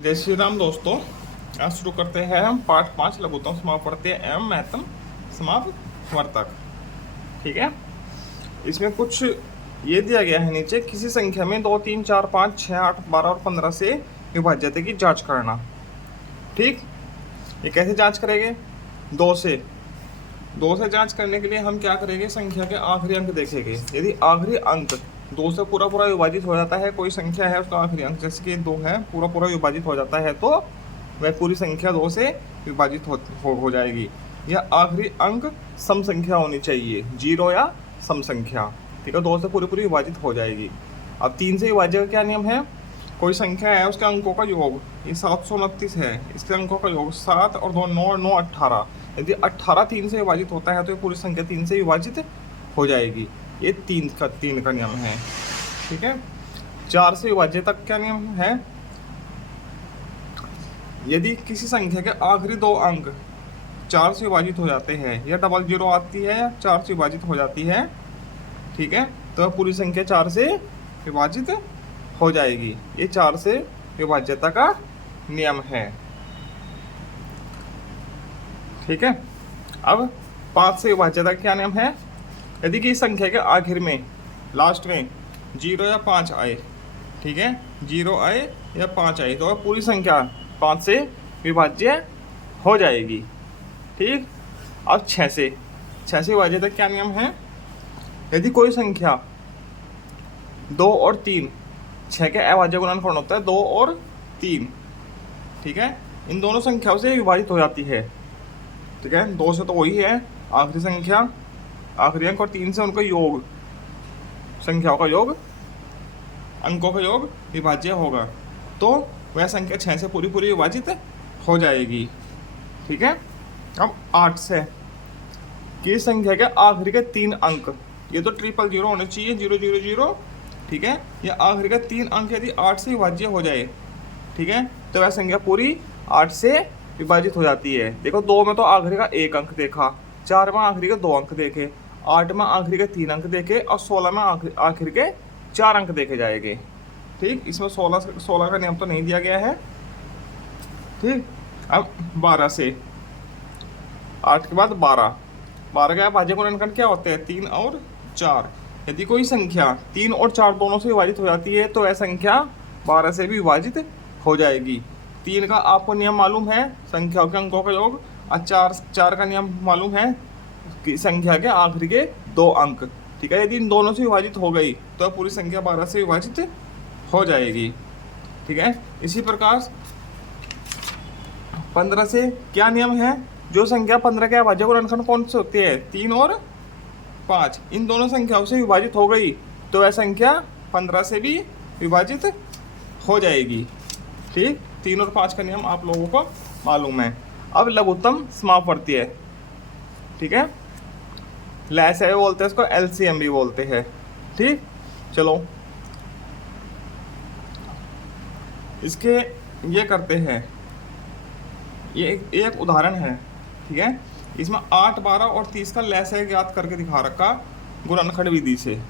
जय श्री राम दोस्तों। आज शुरू करते हैं हम पाठ 5 लघुत्तम समापवर्ती एवं महत्तम समापवर्तक। ठीक है, इसमें कुछ ये दिया गया है नीचे, किसी संख्या में 2, 3, 4, 5, 6, 8, 12 और 15 से विभाज्यता की जांच करना। ठीक, ये कैसे जांच करेंगे? 2 से जांच करने के लिए हम क्या करेंगे? संख्या के आखिरी अंक देखेंगे। यदि आखिरी अंक 2 से पूरा पूरा विभाजित हो जाता है, कोई संख्या है उसका आखिरी अंक जैसे कि 2 है, पूरा पूरा विभाजित हो जाता है, तो वह पूरी संख्या 2 से विभाजित हो जाएगी। यह आखिरी अंक सम संख्या होनी चाहिए, 0 या सम संख्या। ठीक है, 2 से पूरी पूरी विभाजित हो जाएगी। अब 3 से विभाज्य का क्या नियम है? कोई संख्या है, उसके अंकों का योग, ये 729 है, इसके अंकों का योग 7 और 2 9, 9 18। यदि 18 3 से विभाजित होता है तो ये पूरी संख्या 3 से विभाजित हो जाएगी। ये 3 का नियम है। ठीक है, 4 से विभाज्य तक क्या नियम है? यदि किसी संख्या के आखिरी 2 अंक 4 से विभाजित हो जाते हैं, या डबल 0 आती है या 4 से विभाजित हो जाती है, ठीक है, तो पूरी संख्या 4 से विभाजित हो जाएगी। ये 4 से विभाज्यता का नियम है। ठीक है, अब 5 से विभाज्यता का क्या नियम है? यदि किसी संख्या के आखिर में लास्ट में 0 या 5 आए, ठीक है, 0 आए या 5 आए, तो पूरी संख्या 5 से विभाज्य हो जाएगी। ठीक, अब 6 से विभाज्यता क्या नियम है? यदि कोई संख्या 2 और 3, 6 के अभाज्य गुणनफल होता है 2 और 3, ठीक है, इन दोनों संख्याओं से विभाजित हो जाती है। ठीक है, 2 से तो वही है आखिरी संख्या, आखिरी अंक, और 3 से उनका योग, संख्याओं का योग, अंकों का योग विभाज्य होगा, तो वह संख्या 6 से पूरी पूरी विभाजित हो जाएगी। ठीक है, अब 8 से किसी संख्या के आखिरी के 3 अंक, ये तो 000 होने चाहिए, 000, ठीक है, ये आखिरी के 3 अंक यदि 8 से विभाज्य हो जाए, ठीक है, तो वह संख्या पूरी 8 से विभाजित हो जाती है। देखो, 2 में तो आखिरी का 1 अंक देखा, 4 में आखिरी के 2 अंक देखे, 8 में आखिरी के 3 अंक देखे, और 16 में आखिरी के 4 अंक देखे जाएंगे। ठीक, इसमें 16 का नियम तो नहीं दिया गया है। ठीक, अब 12 से, 8 के बाद 12 का भाज्य गुणनखंड क्या होते हैं? 3 और 4। यदि कोई संख्या 3 और 4 दोनों से विभाजित हो जाती है, तो वह संख्या 12 से भी विभाजित हो जाएगी। 3 का आपको नियम मालूम है, संख्याओं के अंकों का योग, और 4 का नियम मालूम है कि संख्या के आखिरी के 2 अंक। ठीक है, यदि इन दोनों से विभाजित हो गई तो पूरी संख्या 12 से विभाजित हो जाएगी। ठीक है, इसी प्रकार 15 से क्या नियम है? जो संख्या 15 के अभाज्य गुणनखंड कौन से होते हैं? 3 और 5, इन दोनों संख्याओं से विभाजित हो गई तो वह संख्या 15 से भी विभाजित हो जाएगी। ठीक, 3 और 5 का नियम आप लोगों को मालूम है। अब लघुत्तम समापवर्ती है, ठीक है, लैस है बोलते हैं इसको, एलसीएम भी बोलते हैं। ठीक, चलो इसके ये करते हैं, ये एक उदाहरण है। ठीक है, इसमें 8, 12 और 30 का लैस ज्ञात करके दिखा रखा गुणनखंड विधि से।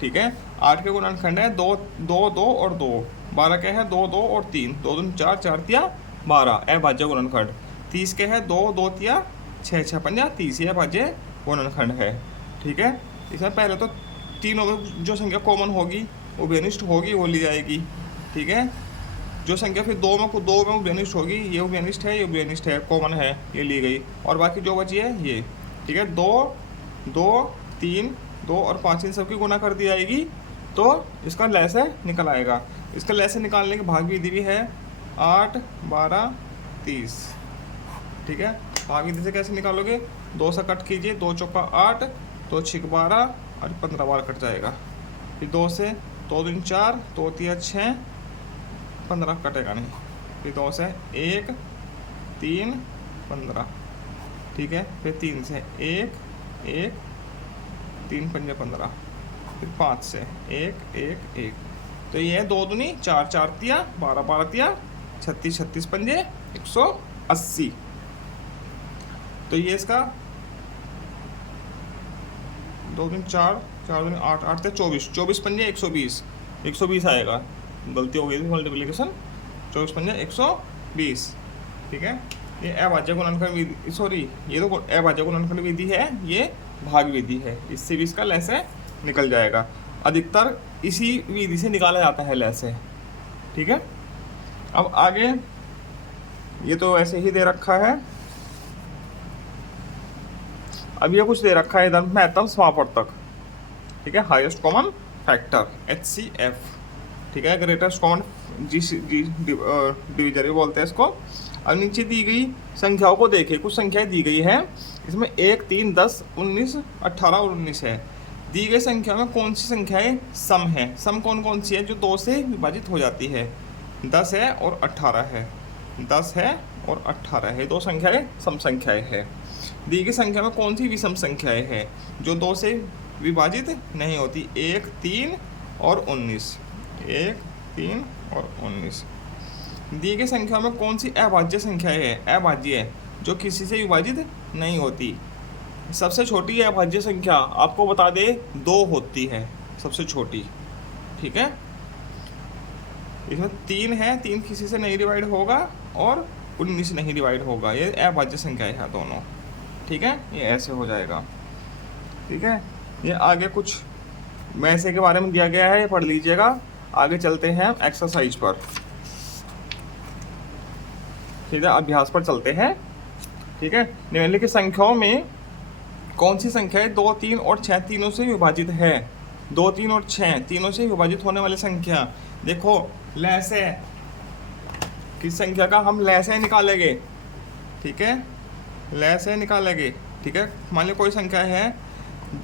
ठीक है, 8 के गुणनखंड है 2, 2, 2 और 2, 12 के है 2, 2 और 3, 2 दूनी 4, 4 तिया 12 अभाज्य गुणनखंड, 30 के है 2, 2 तिया 6, 6 पंजा 30 अभाज्य गुणनखंड है। ठीक है, इसमें पहले तो तीनों में जो संख्या कॉमन होगी वो बेनिष्ठ होगी, वो ली जाएगी। ठीक है, जो संख्या फिर 2 में बेनिष्ठ होगी, ये बेनिष्ठ है, ये बेनिष्ठ है, कॉमन है, ये ली गई, और बाकी जो बची है ये। ठीक है, 2, 2, 3, 2 और 5 इन सबकी गुणा कर दी जाएगी, तो इसका लैसे निकल आएगा। इसका लैसे निकालने की भाग विधि भी है 8, 12, 30। ठीक है, भाग विधि से कैसे निकालोगे? 2 से कट कीजिए, 2 चौका 8, 2 6 12 और 15 बार कट जाएगा। फिर 2 से 2 दूनी 4, 2 तिया 6, 15 कटेगा नहीं। फिर 2 से 1, 3, 15। ठीक है, फिर 3 से 1, 1, 3 पंजे 15, फिर 5 से 1, 1, 1। तो ये है 2 दूनी 4, 4 तिया 12, 12 तिया 36, 36 पंजे 180। तो ये इसका 2 दूनी 4, 4 दूनी 8, 8 से 24, 24 पंजे 120, 120 आएगा। गलती हो गई थी, मल्टीप्लिकेशन 24 पंजे 120, ठीक है। ये अभाज्य गुणनफल विधि, सॉरी ये तो अभाज्य गुणनफल विधि है, ये भाग विधि है, इससे भी इसका लैसे निकल जाएगा। अधिकतर इसी विधि से निकाला जाता है लैसे, ठीक है। अब आगे ये तो ऐसे ही दे रखा है। अब ये कुछ दे रखा है इधर, महत्तम समापवर्तक, ठीक है, हाईएस्ट कॉमन फैक्टर HCF, ठीक है, ग्रेटेस्ट कॉमन डिविजन भी बोलते हैं इसको। अब नीचे दी गई संख्याओं को देखिए, कुछ संख्याएं दी गई है, इसमें 1, 3, 10, 19, 18 और 19 है। दी गई संख्या में कौन सी संख्याएं सम है? सम कौन कौन सी है जो 2 से विभाजित हो जाती है? 10 है और 18 है, 10 है और 18 है, 2 संख्याएं सम संख्याएं है। दी गई संख्या में कौन सी विषम संख्याएं है जो 2 से विभाजित नहीं होती? 1, 3 और 19, 1, 3 और 19। दी गई संख्या में कौन सी अभाज्य संख्याएं है? अभाज्य है जो किसी से विभाजित नहीं होती। सबसे छोटी अभाज्य संख्या आपको बता दे 2 होती है, सबसे छोटी, ठीक है। इसमें 3 है, 3 किसी से नहीं डिवाइड होगा और 19 नहीं डिवाइड होगा, ये अभाज्य संख्याएं हैं दोनों, ठीक है। ये ऐसे हो जाएगा, ठीक है। ये आगे कुछ मैसे के बारे में दिया गया है, ये पढ़ लीजिएगा। आगे चलते हैं एक्सरसाइज पर, ठीक है, अभ्यास पर चलते हैं, ठीक है। निम्नलिखित संख्याओं में कौन सी संख्याएं 2, 3 और 6 तीनों से विभाजित है? 2, 3 और 6 तीनों से विभाजित होने वाली संख्या। देखो लैसे किस संख्या का हम लैसे निकालेंगे, ठीक है, लैसे निकालेंगे, ठीक है। मान लो कोई संख्या है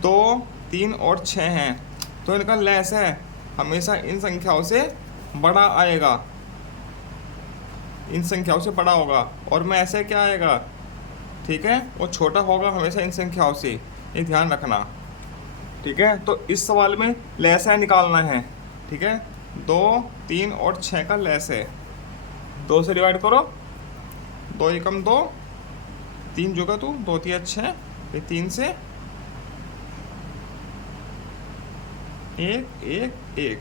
2, 3 और 6 हैं, तो इनका लैसे हमेशा इन संख्याओं से बड़ा आएगा, इन संख्याओं से बड़ा होगा, और में ऐसे क्या आएगा, ठीक है, वो छोटा होगा हमेशा इन संख्याओं से, ये ध्यान रखना, ठीक है। तो इस सवाल में लैसे निकालना है, ठीक है। 2, 3 और 6 का लैसे 2 से डिवाइड करो, 2 एकम 2, 3 जोगा तू 2 3 6, ये 3 से 1 1 1,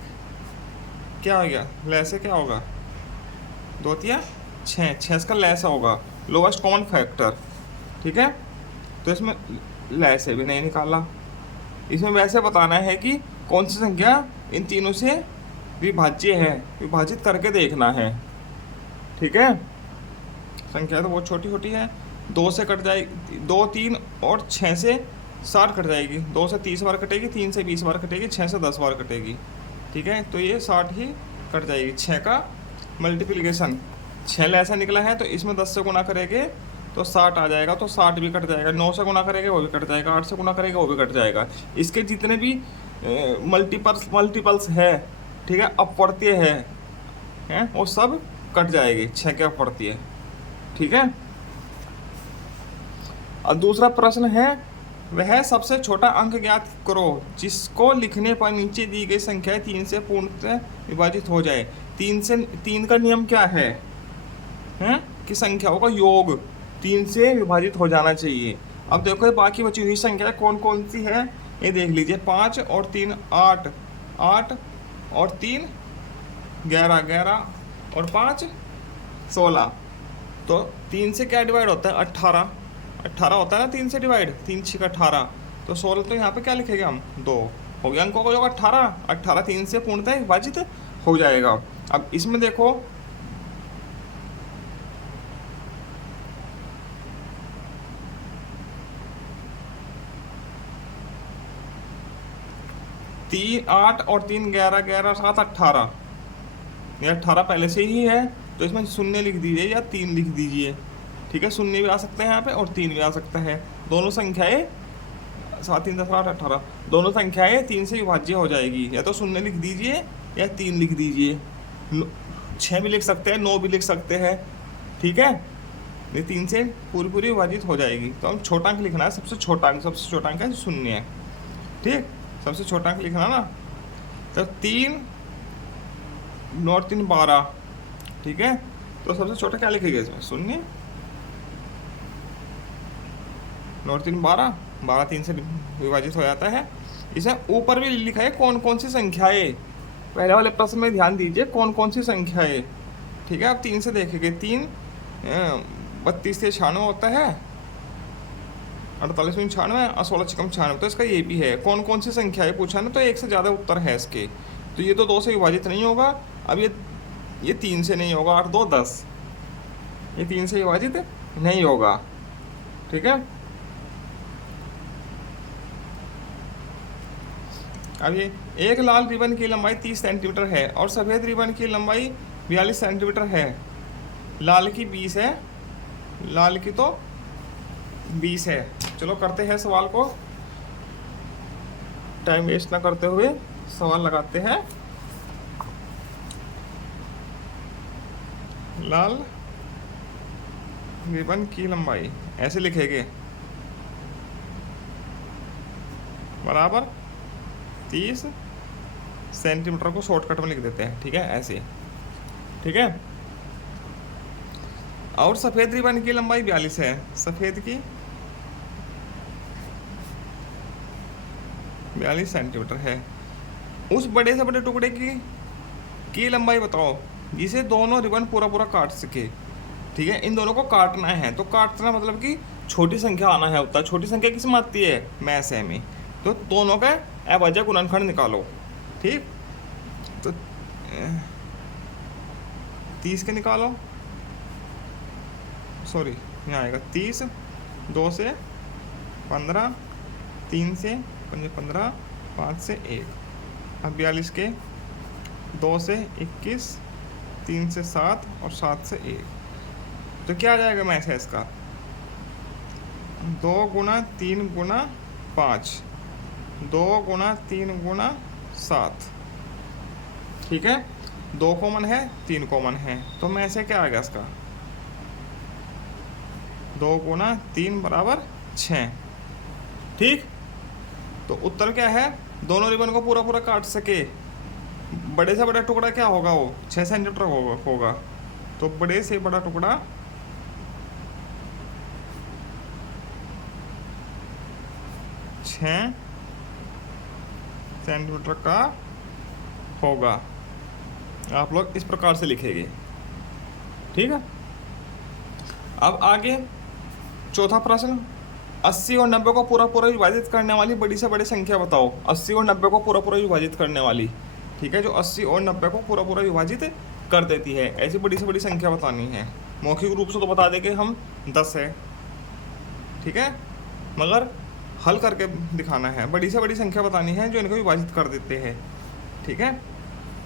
क्या हो गया लैसे, क्या होगा 2 3 6, 6 इसका लैसा होगा, लोवेस्ट कॉमन फैक्टर, ठीक है। तो इसमें लैसे भी नहीं निकाला, इसमें वैसे बताना है कि कौन सी संख्या इन तीनों से विभाज्य है, विभाजित करके देखना है, ठीक है। संख्या तो बहुत छोटी छोटी है, 2 से कट जाएगी, 2, 3 और 6 से 60 कट जाएगी, 2 से 30 बार कटेगी, 3 से 20 बार कटेगी, 6 से 10 बार कटेगी, ठीक है। तो ये 60 ही कट जाएगी। 6 का मल्टीप्लिकेशन 6 लैसा निकला है, तो इसमें 10 से गुना करेंगे तो 60 आ जाएगा, तो 60 भी कट जाएगा। 9 से गुना करेंगे वो भी कट जाएगा, 8 से गुना करेंगे वो भी कट जाएगा। इसके जितने भी मल्टीपल्स है, ठीक है, अपवर्तीय है वो सब कट जाएगी 6 के अपवर्तीय, ठीक है। और दूसरा प्रश्न है, वह सबसे छोटा अंक ज्ञात करो जिसको लिखने पर नीचे दी गई संख्याएं 3 से पूर्णतः विभाजित हो जाए। 3 का नियम क्या है, कि संख्याओं का योग 3 से विभाजित हो जाना चाहिए। अब देखो बाकी बची हुई संख्या कौन कौन सी है, ये देख लीजिए। 5 और 3 8, 8 और 3 11, 11 और 5 16। तो 3 से क्या डिवाइड होता है 18, 18 होता है ना 3 से डिवाइड, 3 6 18, तो 16। तो यहाँ पे क्या लिखेंगे हम 2, हो गया अंकों का योग 18, 18 3 से पूर्णतः विभाजित हो जाएगा। अब इसमें देखो 3 8 और 3 11, 11 7 18, ये 18 पहले से ही है, तो इसमें 0 लिख दीजिए या 3 लिख दीजिए, ठीक है। 0 भी आ सकते हैं यहाँ पे और 3 भी आ सकता है। दोनों संख्याएं 7 3 10 8 18, दोनों संख्याएं 3 से विभाज्य हो जाएगी, या तो 0 लिख दीजिए या 3 लिख दीजिए। 6 भी लिख सकते हैं, 9 भी लिख सकते हैं, ठीक है। ये 3 से पूरी पूरी विभाजित हो जाएगी। तो हम छोटा अंक लिखना है, सबसे छोटा अंक है 0 है, ठीक, सबसे छोटा अंक लिखना ना। तो 3 9 3 12, ठीक है। तो सबसे छोटा क्या लिखेगा इसमें 0, 9 3 12, 12 3 से विभाजित हो जाता है। इसे ऊपर भी लिखा है कौन कौन सी संख्याएं, पहले वाले प्रश्न में ध्यान दीजिए कौन कौन सी संख्याएं, ठीक है, अब 3 से देखेंगे। 3 32 से 96 होता है, 48 में 96 और 16 चिकम 96, तो इसका ये भी है। कौन कौन सी संख्या है पूछा ना, तो 1 से ज़्यादा उत्तर है इसके। तो ये तो 2 से विभाजित नहीं होगा। अब ये 3 से नहीं होगा, 8 2 10, ये 3 से विभाजित नहीं होगा। ठीक है, अब ये एक लाल रिबन की लंबाई 30 सेंटीमीटर है और सफ़ेद रिबन की लंबाई 42 सेंटीमीटर है। लाल की 20 है, लाल की तो 20 है। चलो करते हैं सवाल को, टाइम वेस्ट ना करते हुए सवाल लगाते हैं। लाल रिबन की लंबाई ऐसे लिखेंगे, बराबर 30 सेंटीमीटर को शॉर्टकट में लिख देते हैं। ठीक है, ऐसे। ठीक है, और सफ़ेद रिबन की लंबाई 42 है। सफ़ेद की 42 सेंटीमीटर है। उस बड़े से बड़े टुकड़े की लंबाई बताओ जिसे दोनों रिबन पूरा पूरा काट सके। ठीक है, इन दोनों को काटना है, तो काटना मतलब कि छोटी संख्या आना है उत्तर। छोटी संख्या किस में आती है, मैथ में। तो दोनों का अभाज्य गुणनखंड निकालो। ठीक, तो 30 के निकालो, सॉरी यहाँ आएगा 30, 2 से 15, 3 से 15, 5 से 1। अब 42 के 2 से 21, 3 से 7 और 7 से 1। तो क्या आ जाएगा मैथ है इसका, 2 गुना 3 गुना 5, 2 गुना 3 गुना 7। ठीक है, 2 कॉमन है, 3 कॉमन है, तो मैं से क्या आ गया इसका, 2 गुना 3 बराबर 6। ठीक, तो उत्तर क्या है, दोनों रिबन को पूरा पूरा काट सके। बड़े से बड़ा टुकड़ा क्या होगा, वो 6 सेंटीमीटर होगा। तो बड़े से बड़ा टुकड़ा 6 सेंटीमीटर का होगा। आप लोग इस प्रकार से लिखेंगे। ठीक है, अब आगे चौथा प्रश्न, 80 और 90 को पूरा पूरा विभाजित करने वाली बड़ी से बड़ी संख्या बताओ। 80 और 90 को पूरा पूरा विभाजित करने वाली, ठीक है, जो 80 और 90 को पूरा पूरा विभाजित कर देती है, ऐसी बड़ी से बड़ी संख्या बतानी है। मौखिक रूप से तो बता देंगे हम 10 है। ठीक है, मगर हल करके दिखाना है, बड़ी से बड़ी संख्या बतानी है जो इनको विभाजित कर देते हैं। ठीक है,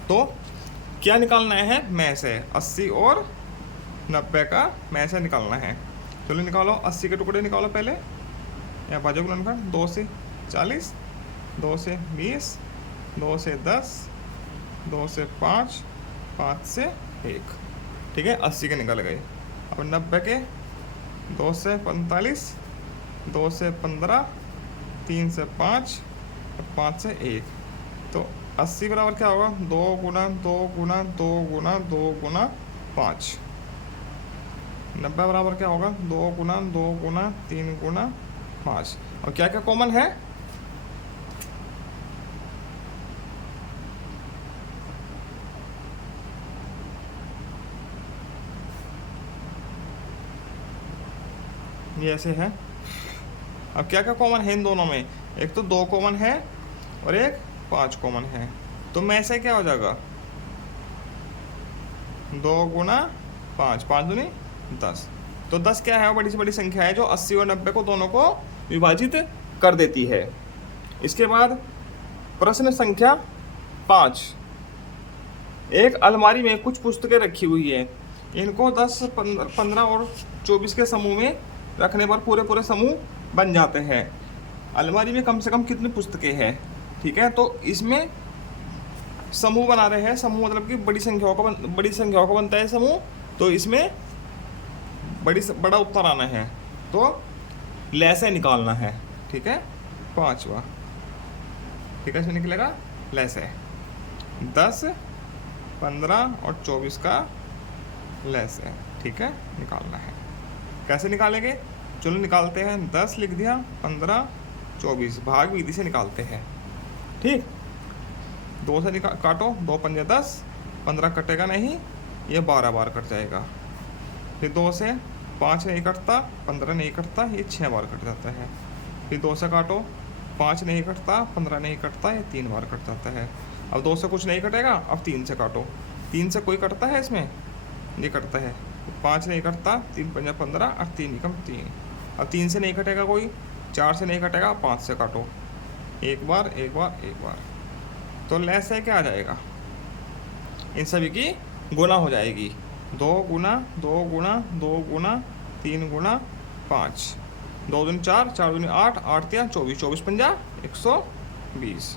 तो क्या निकालना है, में से 80 और 90 का में से निकालना है। चलो निकालो, 80 के टुकड़े निकालो पहले, या भाज्य गुणनखंड, 2 से 40, 2 से 20, 2 से 10, 2 से 5, 5 से 1। ठीक है, 80 के निकल गए। अब 90 के 2 से 45, 2 से 15, 3 से 5, 5 से 1। तो 80 बराबर क्या होगा, 2 गुना 2 गुना 2 गुना 2 गुना 5। 90 बराबर क्या होगा, 2 गुना 2 गुना 3 गुना 5। और क्या क्या कॉमन है, ये ऐसे है। अब क्या क्या कॉमन है इन दोनों में, एक तो 2 कॉमन है और एक 5 कॉमन है। तो में से क्या हो जाएगा, 2 गुना 5, 5 दूनी 10। तो 10 क्या है, बड़ी से बड़ी संख्या है जो 80 और 90 को दोनों को विभाजित कर देती है। इसके बाद प्रश्न संख्या 5, एक अलमारी में कुछ पुस्तकें रखी हुई है। इनको 10, 15 और 24 के समूह में रखने पर पूरे पूरे समूह बन जाते हैं। अलमारी में कम से कम कितनी पुस्तकें हैं। ठीक है, तो इसमें समूह बना रहे हैं। समूह मतलब कि बड़ी संख्याओं का बनता है समूह। तो इसमें बड़ा उत्तर आना है, तो लैसे निकालना है। ठीक है, 5वां। ठीक है, इसमें निकलेगा लैसे 10, 15 और 24 का लैसे। ठीक है, निकालना है। कैसे निकालेंगे, चलो निकालते हैं। 10 लिख दिया, 15, 24 भाग विधि से निकालते हैं। ठीक, 2 से काटो, 2 पंजे 10, 15 कटेगा नहीं, ये 12 बार कट जाएगा। फिर 2 से 5 नहीं कटता, 15 नहीं कटता, ये 6 बार कट जाता है। फिर 2 से काटो, 5 नहीं कटता, 15 नहीं कटता, ये 3 बार कट जाता है। अब 2 से कुछ नहीं कटेगा, अब 3 से काटो। 3 से कोई कटता है इसमें? ये कटता है। 5 नहीं कटता, 3 पंजा 15 और 3 एकम 3। अब 3 से नहीं कटेगा कोई, 4 से नहीं कटेगा, 5 से काटो। एक बार एक बार एक बार, तो लेस है क्या आ जाएगा? इन सभी की गुना हो जाएगी। 2 गुना 2 गुना 2 गुना 3 गुना 5, 2 दूनी 4, 4 दूनी 8, 8 तिया 24, 24 पंजा 120।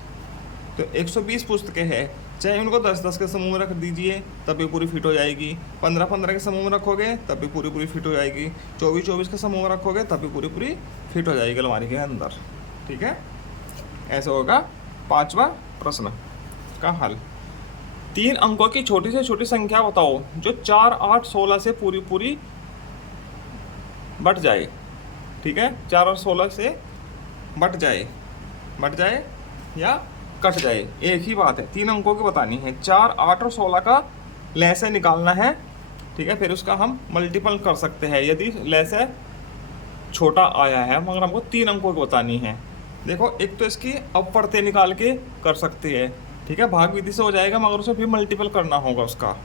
तो 120 पुस्तकें हैं। चाहे उनको 10-10 के समूह में रख दीजिए तब भी पूरी फिट हो जाएगी। 15-15 के समूह में रखोगे तब भी पूरी फिट हो जाएगी। 24-24 के समूह में रखोगे तब भी पूरी फिट हो जाएगी अलमारी के अंदर। ठीक है, ऐसे होगा 5वां प्रश्न का हल। 3 अंकों की छोटी से छोटी संख्या बताओ जो 4, 8, 16 से पूरी बट जाए। ठीक है, 4 और 16 से बट जाए या कट जाए, एक ही बात है। 3 अंकों की बतानी है। 4, 8 और 16 का लहसे निकालना है। ठीक है, फिर उसका हम मल्टीपल कर सकते हैं यदि लहसे छोटा आया है, मगर हमको 3 अंकों की बतानी है। देखो, एक तो इसकी अपवर्ते निकाल के कर सकते हैं। ठीक है, भाग विधि से हो जाएगा, मगर उसे फिर मल्टीपल करना होगा उसका।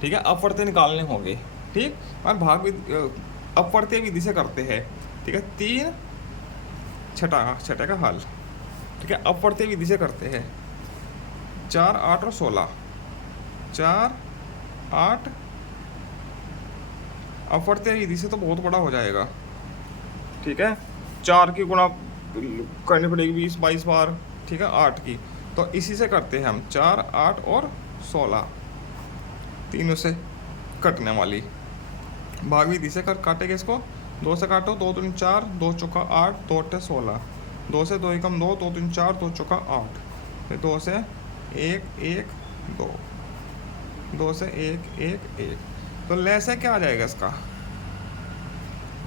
ठीक है, अपवर्ते निकालने होंगे। ठीक, और भाग विधि अपवर्ते विधि से करते हैं। ठीक है, 3 छठा का हल। ठीक है, अपवर्ते विधि से करते हैं। 4, 8 और 16, 4, 8 अपवर्ते विधि से तो बहुत बड़ा हो जाएगा। ठीक है, 4 की गुणा करनी पड़ेगी 20-22 बार। ठीक है, 8 की, तो इसी से करते हैं हम। 4, 8 और 16 तीनों से कटने वाली भाग विधि से काटेंगे इसको। 2 से काटो, 2 दूनी 4, 2 चौका 8, 2 अट्ठे 16, 2 से 2 एकम 2, 2 दूनी 4, 2 चौका 8, फिर 2 से 1 1 2, 2 से 1 1 1। तो लहसे क्या आ जाएगा इसका?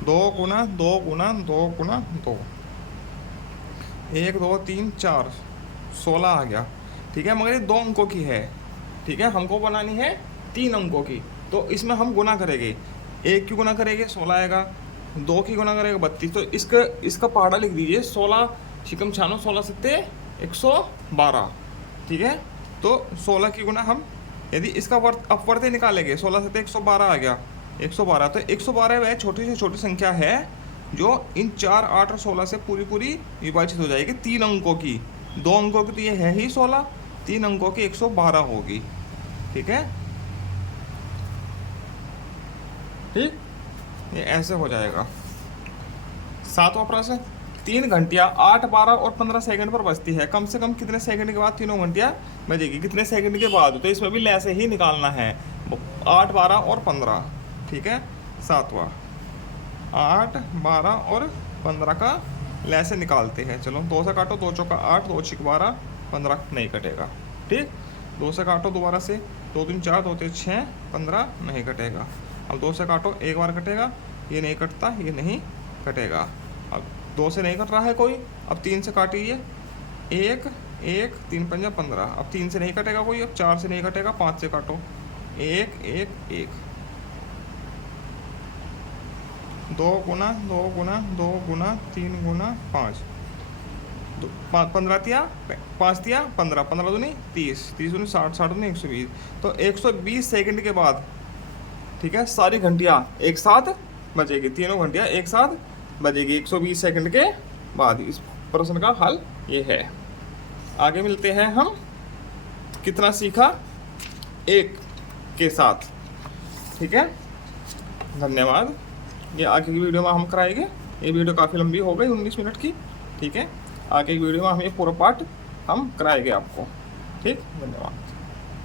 2 गुना 2 गुना 2 गुना 2, 1 2 3 4, 16 आ गया। ठीक है, मगर ये 2 अंकों की है। ठीक है, हमको बनानी है 3 अंकों की, तो इसमें हम गुना करेंगे। 1 की गुना करेंगे 16 आएगा, 2 की गुना करेगा 32। तो इसका पहाड़ा लिख दीजिए। 16 छिकम 96, 16 सत्ते 112। ठीक है, तो 16 की गुना हम यदि इसका अपवर्ते निकालेंगे, 16 सत्ते 112 आ गया, 112। तो 112 वह छोटी से छोटी संख्या है जो इन 4, 8 और 16 से पूरी विभाजित हो जाएगी। 3 अंकों की, 2 अंकों की तो ये है ही 16, 3 अंकों की 112 होगी। ठीक है, ठीक, ये ऐसे हो जाएगा। 7वां प्रश्न। 3 घंटियाँ 8, 12 और 15 सेकंड पर बजती है। कम से कम कितने सेकंड के बाद तीनों घंटियाँ बजेगी? कितने सेकंड के बाद? तो इसमें भी लहसे ही निकालना है। 8, 12 और 15। ठीक है, 7वां 8, 12 और 15 का लहसे निकालते हैं। चलो, 2 से काटो, 2 चौका 8, 2 छिक 12, 15 नहीं कटेगा। ठीक, 2 से काटो दोबारा से, 2 दूनी 4, 2 3 6, 15 नहीं कटेगा। अब 2 से काटो, एक बार कटेगा, ये नहीं कटता, ये नहीं कटेगा। अब 2 से नहीं कट रहा है कोई, अब 3 से काटिए। 1 1 3 पंजा 15। अब 3 से नहीं कटेगा कोई, अब 4 से नहीं कटेगा, 5 से काटो। 1 1 1, 2 गुना 2 गुना 2 गुना 3 गुना 5, 15 तिया 5 तिया 15, 15 दूनी 30, 30 दूनी 60, 60 दूनी 120। तो 120 सेकंड के बाद, ठीक है, सारी घंटियाँ एक साथ बजेगी। तीनों घंटियाँ एक साथ बजेगी 120 सेकंड के बाद। इस प्रश्न का हल ये है। आगे मिलते हैं हम। कितना सीखा एक के साथ। ठीक है, धन्यवाद। ये आगे की वीडियो में हम कराएंगे। ये वीडियो काफ़ी लंबी हो गई, 19 मिनट की। ठीक है, आगे की वीडियो में हम ये पूरा पार्ट हम कराएंगे आपको। ठीक, धन्यवाद।